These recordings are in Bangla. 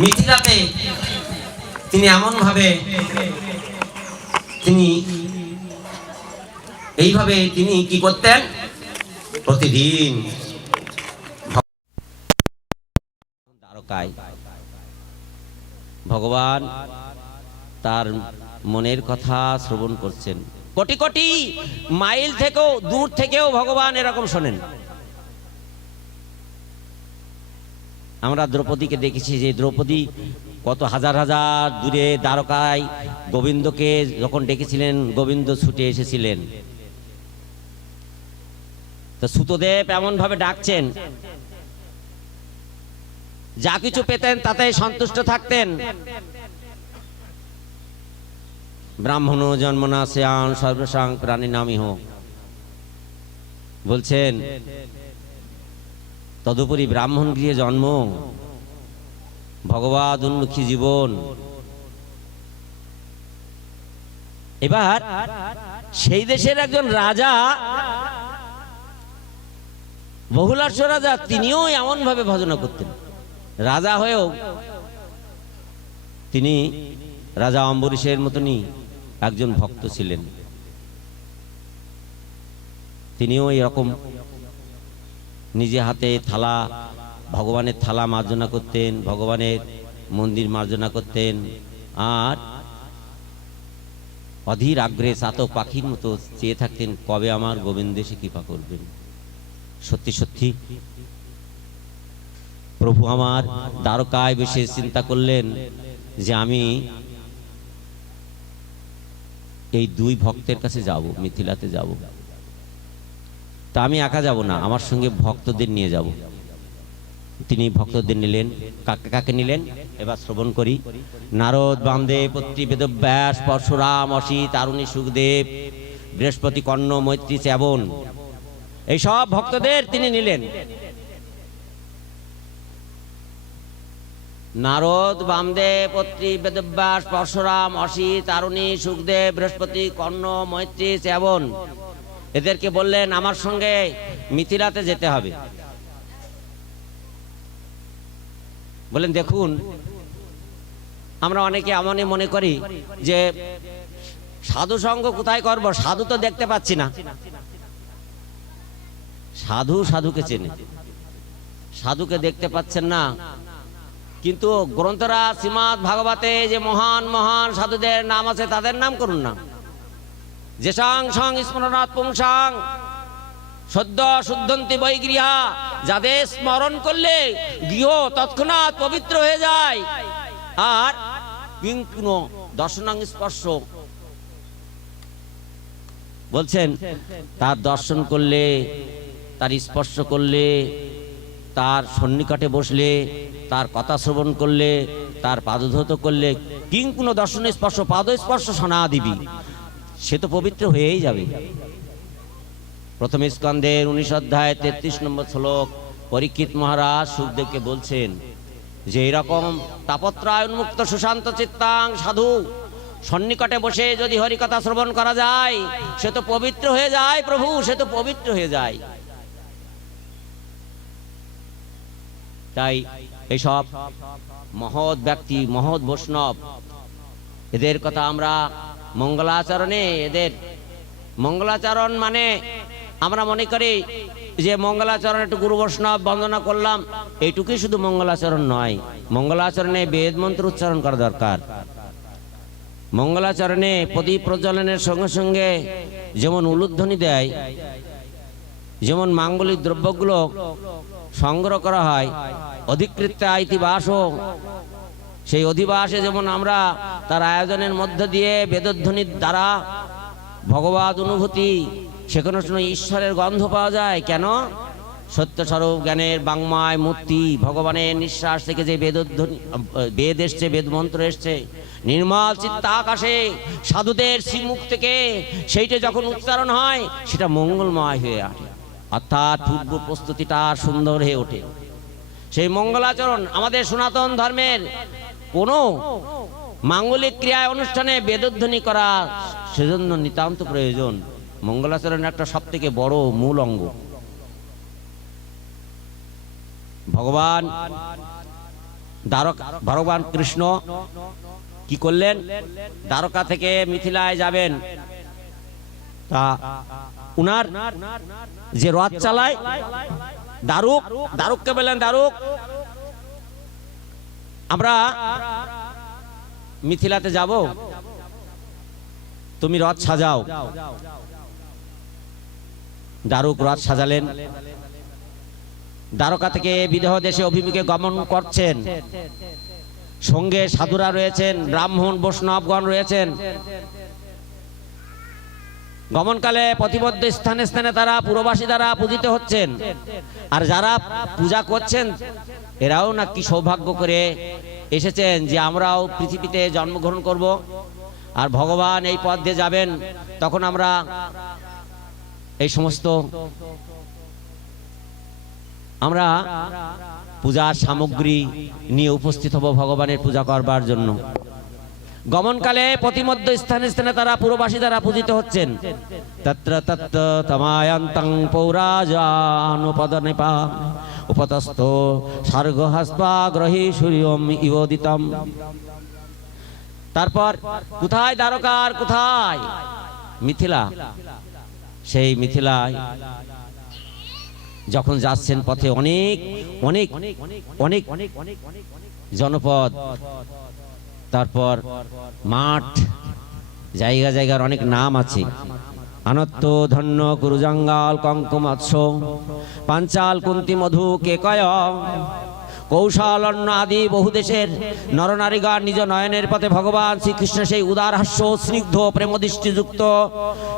মিথিলাতে তিনি এমন ভাবে তিনি এইভাবে তিনি কি করতেন? প্রতিদিন ভগবান তার মনের কথা শ্রবণ করছেন। কোটি কোটি মাইল থেকেও দূর থেকেও ভগবান এরকম শোনেন। আমরা দ্রৌপদীকে দেখেছি যে দ্রৌপদী কত হাজার হাজার দূরে দ্বারকায় গোবিন্দকে যখন ডেকেছিলেন, গোবিন্দ ছুটে এসেছিলেন। তো সুতদেব এমন ভাবে ডাকছেন, যা কিছু পেতেন তাতে সন্তুষ্ট থাকতেন। ব্রাহ্মণ জন্মনা শ্যান সর্বসাং প্রাণী নামই হোক বলছেন তদুপরি ব্রাহ্মণ গৃহে জন্ম। ভগবাদ উন্মুখী জীবন। এবার সেই দেশের একজন রাজা, বহুলার্ষ রাজা, তিনিও এমন ভাবে ভজনা করতেন। রাজা হয়েও তিনি রাজা অম্বরীশের মতনই একজন ভক্ত ছিলেন। তিনিও এরকম নিজে হাতে থালা, ভগবানের থালা মার্জনা করতেন, ভগবানের মন্দির মার্জনা করতেন। আর অধীর আগ্রহে চাতক পাখির মতো চেয়ে থাকতেন, কবে আমার গোবিন্দ এসে কৃপা করবেন? সত্যি সত্যি। প্রভু আমার দ্বারকায় বসে চিন্তা করলেন যে আমি এই দুই ভক্তের কাছে যাব, মিথিলাতে যাব। তা আমি একা যাব না, আমার সঙ্গে ভক্তদের নিয়ে যাব। তিনি ভক্তদের নিলেন, কাকে কাকে নিলেন? এবার শ্রবণ করি। নারদ, বামদেব পত্রী বেদব্যাস পরশুরাম অসি তারুণী সুখদেব, বৃহস্পতি, কর্ণ, মৈত্রী চ্যাবন এই সব ভক্তদের তিনি নিলেন। নারদ, বামদেব পত্রী বেদব্যাস পরশুরাম অসি তারুণী সুখদেব, বৃহস্পতি, কর্ণ, মৈত্রী চ্যাবন এদেরকে বললেন, আমার সঙ্গে মিথিলাতে যেতে হবে। বলেন, দেখুন, আমরা অনেকে এমনই মনে করি যে সাধু সঙ্গ কোথায় করব? সাধু তো দেখতে পাচ্ছি না। সাধু সাধুকে চেনে। সাধুকে দেখতে পাচ্ছেন না। কিন্তু গ্রন্থরা শ্রীমৎ ভাগবতে যে মহান মহান সাধুদের নাম আছে, তাদের নাম করুন না। যে সং সং পুংসাং। সদ্য শুদ্ধন্তি বৈগৃহা যাদের স্মরণ করলে গৃহ তৎক্ষণাৎ পবিত্র হয়ে যায়। আর কিঙ্কুন দর্শনাং স্পর্শ। বলছেন, তার দর্শন করলে, তার স্পর্শ করলে, তার সন্নিকটে বসলে, তার কথা শ্রবণ করলে, তার পাদধৌত করলে কিং কোনো দর্শন স্পর্শ পাদ স্পর্শ সনা দিবি সে তো পবিত্র হয়েই যাবে। প্রথম স্কন্ধের উনিশ অধ্যায় তেত্রিশ নম্বর শ্লোক, পরীক্ষিত মহারাজ সুখদেবকে বলছেন, যে এরকম তাপত্রায় উন্মুক্ত সুশান্ত চিত্তাং সাধু, সন্নিকটে বসে যদি হরিকথা শ্রবণ করা যায়, সে তো পবিত্র হয়ে যায় প্রভু, সে তো পবিত্র হয়ে যায়। তাই এইসব মহৎ ব্যক্তি, মহৎ বৈষ্ণব, এদের কথা আমরা মঙ্গলাচরণে এদের। মঙ্গলাচরণ মানে আমরা মনে করি যে মঙ্গলাচরণ একটু গুরু বৈষ্ণব বন্দনা করলাম, এইটুকুই শুধু মঙ্গলাচরণ নয়, মঙ্গলাচরণে বেদ মন্ত্র উচ্চারণ করা দরকার। মঙ্গলাচরণে প্রদীপ প্রজ্বলনের সঙ্গে সঙ্গে যেমন উলুধ্বনি দেয়, যেমন মাঙ্গলিক দ্রব্যগুলো সংগ্রহ করা হয় অধিকৃত ইতিবাসও সেই অধিবাসে যেমন আমরা তার আয়োজনের মধ্য দিয়ে বেদধ্বনির দ্বারা ভগবত অনুভূতি সেখানে সময় ঈশ্বরের গন্ধ পাওয়া যায়। কেন? সত্যস্বরূপ জ্ঞানের বাংমায় মূর্তি, ভগবানের নিঃশ্বাস থেকে যে বেদধ্বনি, বেদ এসছে বেদ মন্ত্র এসছে, নির্মল চিত্ত আকাশে সাধুদের শ্রীমুখ থেকে সেইটা যখন উচ্চারণ হয়, সেটা মঙ্গলময় হয়ে আসে। অর্থাৎ পূর্ব প্রস্তুতিটা সুন্দর হয়ে ওঠে। সেই মঙ্গলাচরণ আমাদের সনাতন ধর্মের কোনো মাঙ্গলিক ক্রিয়ায় অনুষ্ঠানে বেদধ্বনি করা সেজন্য নিতান্ত প্রয়োজন। মঙ্গলাচরণ একটা সব থেকে বড় মূল অঙ্গ। ভগবান ভগবান কৃষ্ণ কি করলেন? দ্বারকা থেকে মিথিলায় যাবেন। তা উনার যে রথ চালায় দারুক দারুককে বললেন দারুক আমরা মিথিলাতে যাব। তুমি রথ সাজাও। দারুক রথ সাজালেন। দ্বারকা থেকে বিদেহ দেশে অভিমুখে গমন করছেন। সঙ্গে সাধুরা রয়েছেন, ব্রাহ্মণ, বৈষ্ণবগণ রয়েছেন। গমনকালে প্রতিবদ্ধ স্থানে স্থানে তারা পুরবাসী দ্বারা পূজিত হচ্ছেন। আর যারা পূজা করছেন, এরাও না কি সৌভাগ্য করে এসেছেন যে আমরাও পৃথিবীতে জন্মগ্রহণ করব। আর ভগবান এই পথ দিয়ে যাবেন, তখন আমরা এই সমস্ত আমরা পূজার সামগ্রী নিয়ে উপস্থিত হব ভগবানের পূজা করবার জন্য। গমনকালে প্রতিমধ্য স্থানে স্থানে তারা পুরবাসী দ্বারা পূজিত হচ্ছেন তত্র তত্র তমায়ন্তং পৌরাজানুপদ নিপা উপতস্থ স্বর্গহস্তাগ্রহী সূর্যম ইবোদিতম তারপর কোথায় দ্বারকার কোথায় মিথিলা সেই মিথিলায় যখন যাচ্ছেন পথে অনেক অনেক অনেক অনেক জনপদ তারপর মাঠ, জায়গা, জায়গার অনেক নাম আছে। আনত্ত, ধন্য, কুরুজঙ্গাল কঙ্ক মৎস্য পাঞ্চাল, কুন্তি, মধু, কেকয় কৌশালন্য আদি বহু দেশের নরনারীগণ নিজ নয়নের পথে ভগবান শ্রীকৃষ্ণ সেই উদার হাস্য, স্নিগ্ধ, প্রেমদৃষ্টিযুক্ত,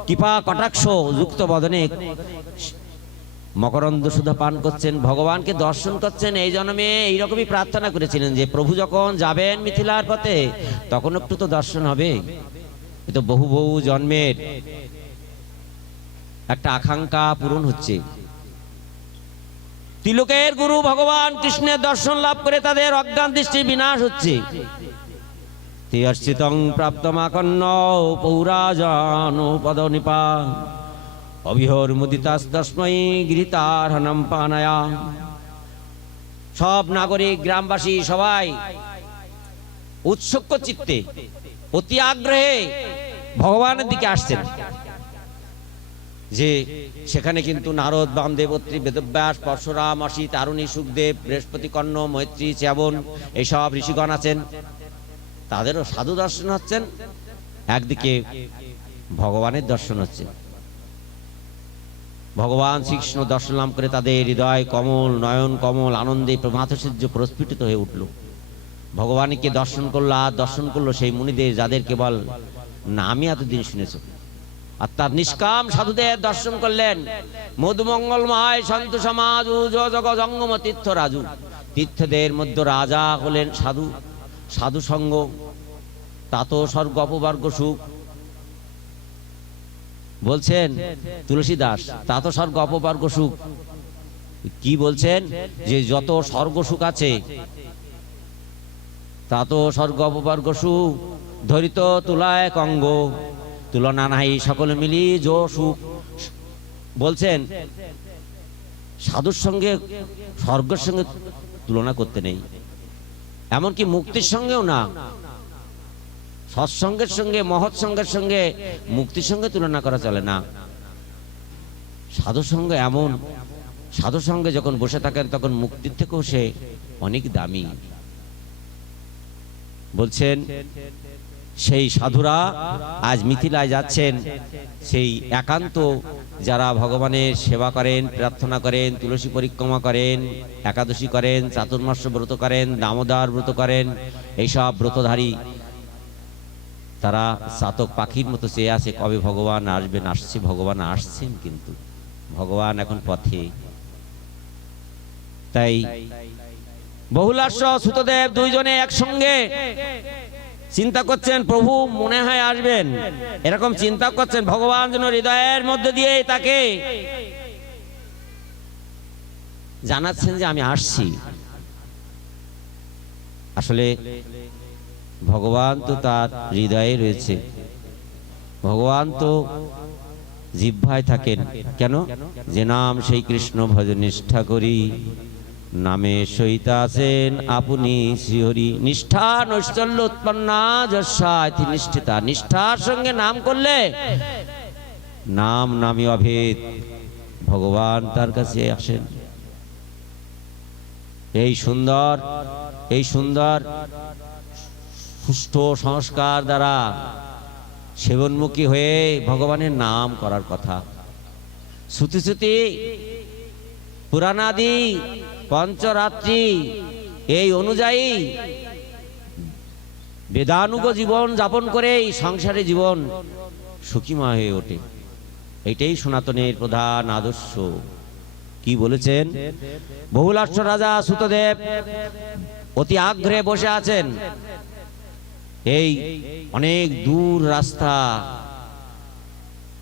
কৃপা, কটাক্ষ, যুক্ত বদনে মকরন্দ সুধা পান করছেন, ভগবানকে দর্শন করছেন, এই জন্মে এইরকমই প্রার্থনা করেছিলেন যে প্রভু যখন যাবেন মিথিলার পথে, তখন একটু তো দর্শন হবে। এ তো বহু বহু জন্মের একটা আকাঙ্ক্ষা পূরণ হচ্ছে। তিলকের গুরু ভগবান কৃষ্ণের দর্শন লাভ করে তাদের অজ্ঞান দৃষ্টির বিনাশ হচ্ছে। তিয়শ্চিতং প্রাপ্তমাকন্ন পৌরাজন পদ নিপা অবিহর মুদিতাস্তস্মৈ গৃহীতারহনম পানায়া। সব নাগরিক, গ্রামবাসী সবাই উৎসুক চিত্তে, অতি আগ্রহে ভগবানের দিকে আসছেন। যে সেখানে কিন্তু নারদ বামদেব অত্রি বেদব্যাস, পরশুরাম, অসি, তারুণী, সুখদেব, বৃহস্পতি, কর্ণ, মৈত্রী চ্যাবন এইসব ঋষিগণ আছেন। তাদেরও সাধু দর্শন হচ্ছেন। একদিকে ভগবানের দর্শন হচ্ছে। ভগবান শ্রীকৃষ্ণ দর্শন লাভ করে তাদের হৃদয় কমল, নয়ন কমল, আনন্দে মাথসূর্য প্রস্ফুটিত হয়ে উঠল। ভগবানকে দর্শন করল, আর দর্শন করল সেই মুনিদের যাদের কেবল নামই এতদিন শুনেছ। আর তার নিষ্কাম সাধুদের দর্শন করলেন মধুমঙ্গলময় সন্ত সমাজ জগ জঙ্গম তীর্থ রাজু তীর্থদের মধ্যে রাজা হলেন সাধু সাধু সঙ্গ তাত স্বর্গ অপবর্গ সুখ। বলছেন তুলসী দাস তাত স্বর্গ, অপবর্গ সুখ। কি বলছেন? যে যত স্বর্গ সুখ আছে তাত স্বর্গ, অপবর্গ সুখ। ধরিত তুলায় কঙ্গ, তুলনা নাই সকলে মিলি জো সুখ। বলছেন, সাধুর সঙ্গে, স্বর্গের সঙ্গে তুলনা করতে নেই। এমনকি মুক্তির সঙ্গেও না। সৎসঙ্গের সঙ্গে মহৎ সঙ্গের সঙ্গে, মুক্তির সঙ্গে তুলনা করা চলে না। সাধু সঙ্গ এমন সাধু সঙ্গে যখন বসে থাকেন তখন মুক্তির থেকেও সে অনেক দামি। বলছেন, সেই সাধুরা আজ মিথিলায় যাচ্ছেন, সেই একান্ত যারা ভগবানের সেবা করেন, প্রার্থনা করেন, তুলসী পরিক্রমা করেন, একাদশী করেন, চাতুর্মাস্য ব্রত করেন, দামোদর ব্রত করেন, এইসব ব্রতধারী তারা চাতক পাখির মতো চেয়ে আছে, কবে ভগবান আসবেন? আসছে, ভগবান আসছেন কিন্তু। ভগবান এখন পথে। তাই বহুলাস্য সুতদেব দুইজনে একসঙ্গে চিন্তা করছেন, প্রভু মনে হয় আসবেন। এরকম চিন্তা করছেন, ভগবান যেন হৃদয়ের মধ্যে দিয়ে তাকে জানাচ্ছেন যে আমি আসছি। আসলে ভগবান তো তার হৃদয়ে রয়েছে। ভগবান তো জিহ্বায় থাকেন। কেন? যে নাম সেই কৃষ্ণ ভজ নিষ্ঠা করি। নামে সহিত আছেন আপনি শ্রীহরি। নিষ্ঠা নৈশ্চল্য উৎপন্না যশাতি নিষ্ঠিতা নিষ্ঠার সঙ্গে নাম করলে নাম নামে অভেদ। ভগবান তার কাছে আসেন। এই সুন্দর এই সুন্দর সুষ্ঠ সংস্কার দ্বারা সেবনমুখী হয়ে ভগবানের নাম করার কথা। শ্রুতি শ্রুতি, পুরাণাদি, পঞ্চরাত্রি, এই অনুযায়ী বেদানুগ জীবন যাপন করেই সংসারে জীবন সুখীময় হয়ে ওঠে। এটাই সনাতনের প্রধান আদর্শ। কি বলেছেন? বহুলাক্ষ রাজা সুতদেব অতি আগ্রহে বসে আছেন। এই অনেক দূর রাস্তা,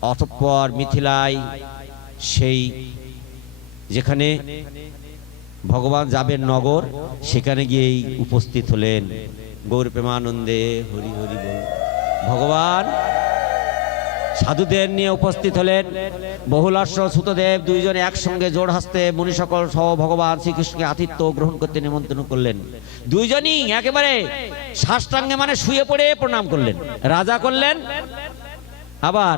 অতঃপর মিথিলায় সেই যেখানে ভগবান যাবেন নগর, সেখানে গিয়েই উপস্থিত হলেন। গৌর প্রেমানন্দে হরি হরি বল। ভগবান সাধুদের নিয়ে উপস্থিত হলেন বহুলাশ্ব সুতদেব, দুইজনে একসঙ্গে জোড় হাসতে মুনি সকল সহ ভগবান শ্রীকৃষ্ণকে আতিথ্য গ্রহণ করতে নিমন্ত্রণ করলেন। দুইজনই একেবারে সাষ্টাঙ্গে মানে শুয়ে পড়ে প্রণাম করলেন। রাজা করলেন, আবার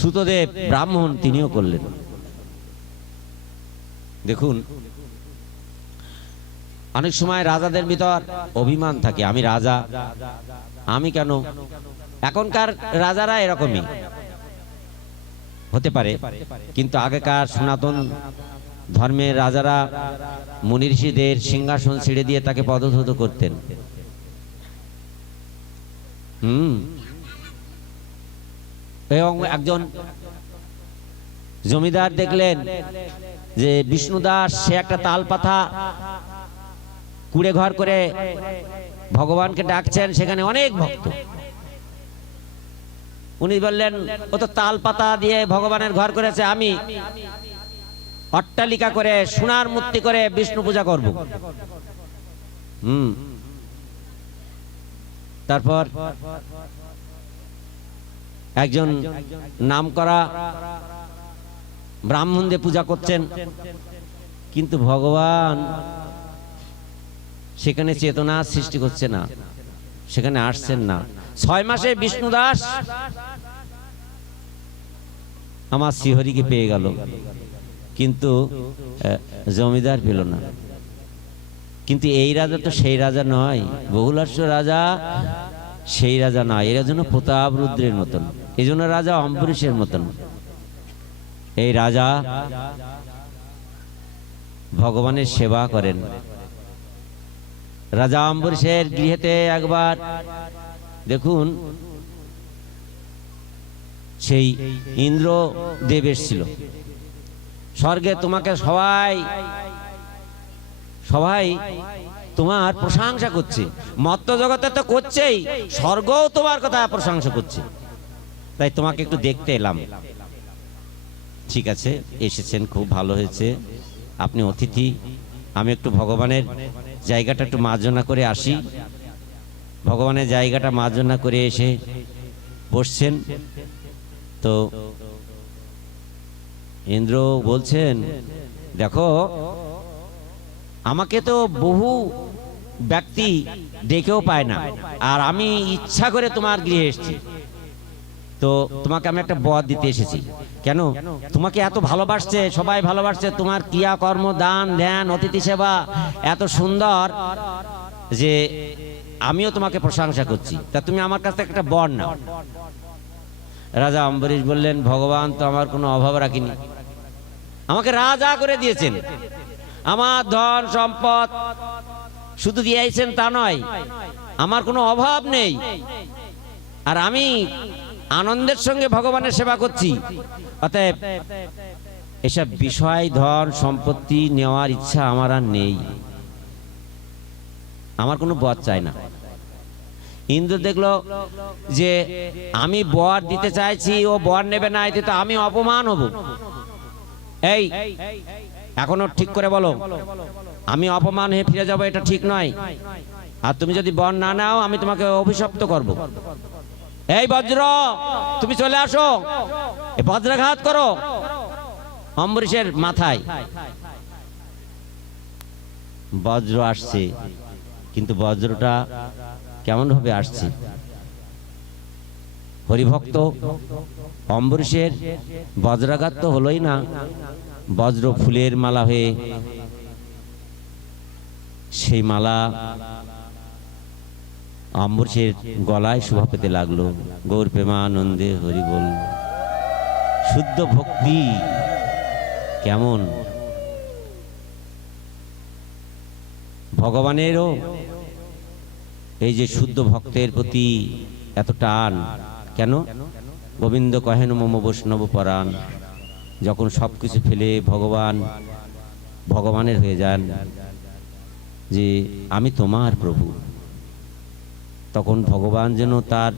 সুতদেব ব্রাহ্মণ তিনিও করলেন। দেখুন, অনেক সময় রাজাদের ভিতর অভিমান থাকে, আমি রাজা, আমি কেন? এখনকার রাজারা এরকমই। হতে পারে, কিন্তু আগেকার সনাতন ধর্মের রাজারা মুনি ঋষিদের সিংহাসন ছেড়ে দিয়ে তাকে পদধত করতেন। হুম। এবং একজন জমিদার দেখলেন যে বিষ্ণুদাস সে একটা তাল পাতা কুড়ে ঘর করে ভগবানকে ডাকছেন, সেখানে অনেক ভক্ত। উনি বললেন ও তো তাল পাতা দিয়ে ভগবানের ঘর করেছে আমি। অট্টালিকা করে, সোনার মূর্তি করে বিষ্ণু পূজা করব। হুম। তারপর একজন নামকরা ব্রাহ্মণ দিয়ে পূজা করছেন। কিন্তু ভগবান সেখানে চেতনা সৃষ্টি করছে না, সেখানে আসছেন না। ছয় মাসে বিষ্ণু দাস আমার শ্রীহরিকে পেয়ে গেল। কিন্তু জমিদার পেল না। কিন্তু এই রাজা তো সেই রাজা নয়। বহুলাস্য রাজা সেই রাজা নয়। এরা যেন প্রতাপ রুদ্রের মতন। এই জন্য রাজা অম্বরীশের মতন। এই রাজা ভগবানের সেবা করেন। রাজা অম্বরীশের গৃহেতে একবার দেখুন, সেই ইন্দ্র দেব এসেছিল। স্বর্গে তোমাকে সবাই সবাই তোমার প্রশংসা করছে। মত্ত জগতে তো করছেই, স্বর্গও তোমার কথা প্রশংসা করছে। তাই তোমাকে একটু দেখতে এলাম। ঠিক আছে, এসেছেন, খুব ভালো হয়েছে। আপনি অতিথি, আমি একটু ভগবানের জায়গাটা একটু মার্জনা করে আসি। ভগবানের জায়গাটা মার্জনা করে এসে বসছেন। তো ইন্দ্র বলছেন, দেখো, আমাকে তো বহু ব্যক্তি ডেকেও পায় না, আর আমি ইচ্ছা করে তোমার গৃহে এসেছি। তো তোমাকে আমি একটা বদ দিতে এসেছি। কেন? তোমাকে এত ভালোবাসছে, সবাই ভালোবাসছে, তোমার ক্রিয়া কর্ম দান, ধ্যান, অতিথি সেবা এত সুন্দর যে আমিও তোমাকে প্রশংসা করছি। তা তুমি আমার কাছ থেকে একটা বর নাও। রাজা অম্বরীশ বললেন, ভগবান তো আমার কোনো অভাব রাখিনি। আমাকে রাজা করে দিয়েছেন। আমার ধন সম্পদ শুধু দিয়েছেন তা নয়, আমার কোনো অভাব নেই। আর আমি আনন্দের সঙ্গে ভগবানের সেবা করছি। অতএব এসব বিষয়, ধন, সম্পত্তি নেওয়ার ইচ্ছা আমার আর নেই। আমার কোনো বর চাই না। ইন্দ্র দেখল যে আমি বর দিতে চাইছি, ও বর নেবে না, এতে তো আমি অপমান হব। এই, এখনও ঠিক করে বলো, আমি অপমান হয়ে ফিরে যাব, এটা ঠিক নয়। আর তুমি যদি বর না নাও, আমি তোমাকে অভিশপ্ত করব। এই বজ্র, তুমি চলে আসো। বজ্রাঘাত করো অম্বরীশের মাথায়। বজ্র আসছে। কিন্তু বজ্রটা কেমনভাবে আসছে? হরিভক্ত, অম্বরীশের বজ্রাঘাত তো হলোই না। বজ্র ফুলের মালা হয়ে সেই মালা অম্বরীশের গলায় শোভা পেতে লাগল। গৌর প্রেমানন্দে হরি বল শুদ্ধ ভক্তি কেমন? ভগবানেরও এই যে শুদ্ধ ভক্তের প্রতি এত টান, কেন? গোবিন্দ কহেন, মম বৈষ্ণব পরাণ। যখন সব কিছু ফেলে ভগবান, ভগবানের হয়ে যান যে, আমি তোমার প্রভু। তখন ভগবান যেন তার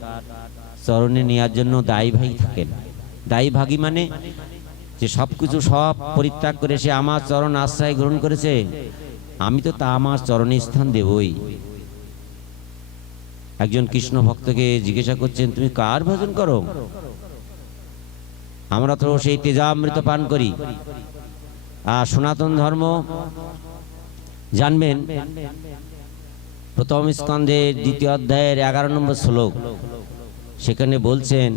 চরণে নেওয়ার জন্য দায়ী ভাই থাকেন। দায়ী ভাগী মানে যে সব কিছু সব পরিত্যাগ করে সে আমার চরণ আশ্রয় গ্রহণ করেছে। আমি তো তা আমার চরণে স্থান দেবই। একজন কৃষ্ণ ভক্তকে জিজ্ঞাসা করছেন, তুমি কার ভজন করো? আমরা তো সেই তেজামৃত পান করি। আর সনাতন ধর্ম জানবেন। প্রথম স্কন্ধের দ্বিতীয় অধ্যায়ের এগারো নম্বর শ্লোক। সেখানে বলছেন,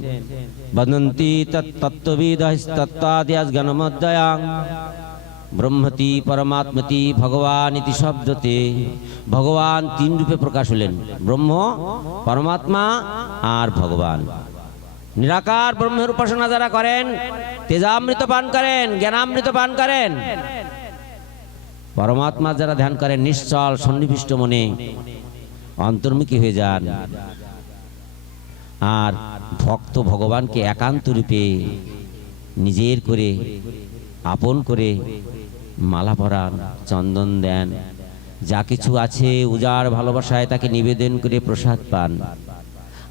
বদন্তি তত্ত্ববিদ তত্ত্বাদ্যাস গণমদ্দয়াং ব্রহ্মতি পরমাত্মতি ভগবান ইতি শব্দতে। ভগবান তিন রূপে প্রকাশ হলেন, ব্রহ্ম, পরমাত্মা আর ভগবান। নিরাকার ব্রহ্মের উপাসনা যারা করেন, তেজামৃত পান করেন, জ্ঞানামৃত পান করেন। পরমাত্মা যারা ধ্যান করেন, নিশ্চল, সন্নিবিষ্ট মনে অন্তর্মুখী হয়ে যান। আর ভক্ত ভগবানকে একান্ত রূপে নিজের করে আপন করে মালা পরান, চন্দন দেন। যা কিছু আছে উজাড় ভালোবাসায় তাকে নিবেদন করে প্রসাদ পান।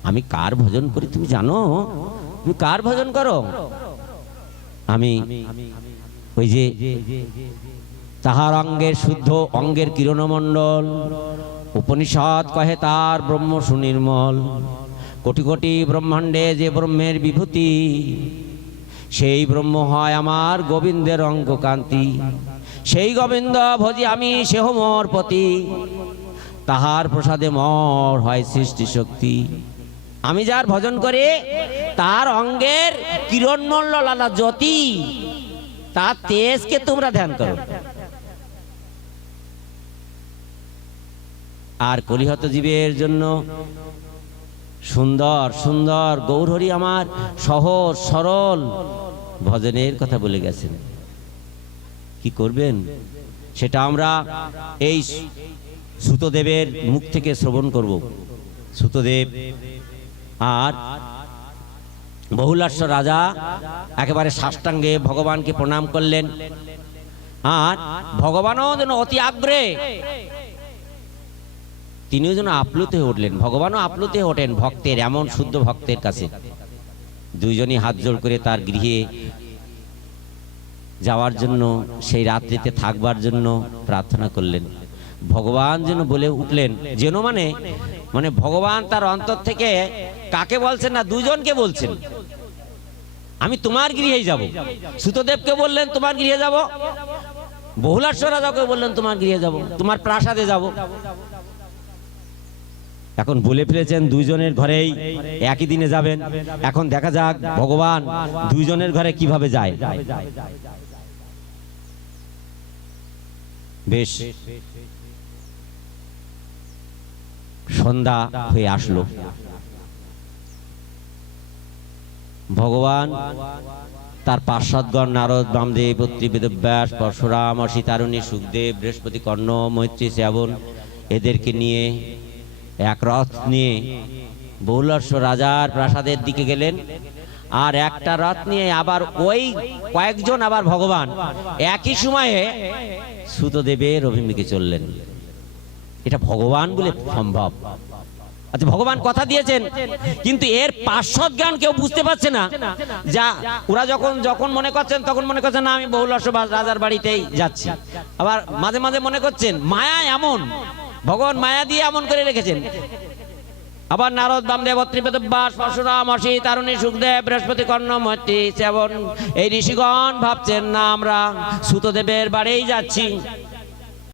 আমি কার ভজন করি তুমি জানো? তুমি কার ভজন করো? আমি ওই যে তাহার অঙ্গের শুদ্ধ অঙ্গের কিরণমণ্ডল, উপনিষদ কহে তার ব্রহ্ম সুনির্মল। কোটি কোটি ব্রহ্মাণ্ডে যে ব্রহ্মের বিভূতি সেই ব্রহ্ম হয় আমার গোবিন্দের অঙ্গ কান্তি সেই গোবিন্দ ভজি আমি সেহ মোর পতি। তাহার প্রসাদে মর হয় সৃষ্টি শক্তি। আমি যার ভজন করি, তার অঙ্গের কিরণমণ্ডল আলা জ্যোতি, তার তেজকে তোমরা ধ্যান করো। আর কলিহত জীবের জন্য সুন্দর সুন্দর, গৌরহরি আমার, সহজ, সরল। ভজনের কথা বলে গেছেন। কি করবেন? সেটা আমরা এই সুতদেবের মুখ থেকে শ্রবণ করব। সুতদেব আর বহুলাস্য রাজা একেবারে সাষ্টাঙ্গে ভগবানকে প্রণাম করলেন। আর ভগবানও যেন অতি আগ্রহে তিনিও যেন আপ্লুত হয়ে উঠলেন, ভগবানও আপ্লুত হয়ে ওঠেন ভক্তের, এমন শুদ্ধ ভক্তের কাছে। দুইজনই হাত জোড় করে তার গৃহে যাওয়ার জন্য, সেই রাত্রিতে থাকবার জন্য প্রার্থনা করলেন। ভগবান যেন বলে উঠলেন, যেন মানে মানে ভগবান তার অন্তর থেকে কাকে বলছেন না, দুজনকে বলছেন। আমি তোমার গৃহেই যাব। সুতদেবকে বললেন, তোমার গৃহে যাব। বহুলাশ্বর রাজাকে বললেন, তোমার গৃহে যাব। তোমার প্রাসাদে যাব। এখন বলে ফেলেছেন দুইজনের ঘরেই একই দিনে যাবেন। এখন দেখা যাক ভগবান দুইজনের ঘরে কীভাবে যায়। বেশ। সন্ধ্যা হয়ে আসলো। ভগবান, তার পার্শ্বদগণ নারদ, বামদেব অত্রি বেদব্যাস পরশুরাম সীতারণী সুখদেব, বৃহস্পতি, কর্ণ, মৈত্রী, শ্রাবণ, এদেরকে নিয়ে এক রথ নিয়ে বহুলর্ষ রাজার প্রাসাদের দিকে গেলেন। আর একটা রথ নিয়ে আবার ওই কয়েকজন আবার ভগবান একই সময়ে সুতদেবের অভিমুখে চললেন। এটা ভগবান বলে সম্ভব। আচ্ছা ভগবান কথা দিয়েছেন, কিন্তু এর পার্শ্বদ জ্ঞান কেউ বুঝতে পারছে না। যা ওরা যখন যখন মনে করছেন, তখন মনে করছেন, না, আমি বহুলর্ষ রাজার বাড়িতেই যাচ্ছি। আবার মাঝে মাঝে মনে করছেন, মায়া এমন ভগবান মায়া দিয়ে এমন করে রেখেছেন। আবার নারদ বামদেব ত্রিপদব্যাস পরশুরাম অসি তারুণী, সুখদেব, বৃহস্পতি কর্ণমতি সেবন এই ঋষিগণ ভাবছেন, না, আমরা সুতদেবের বাড়েই যাচ্ছি।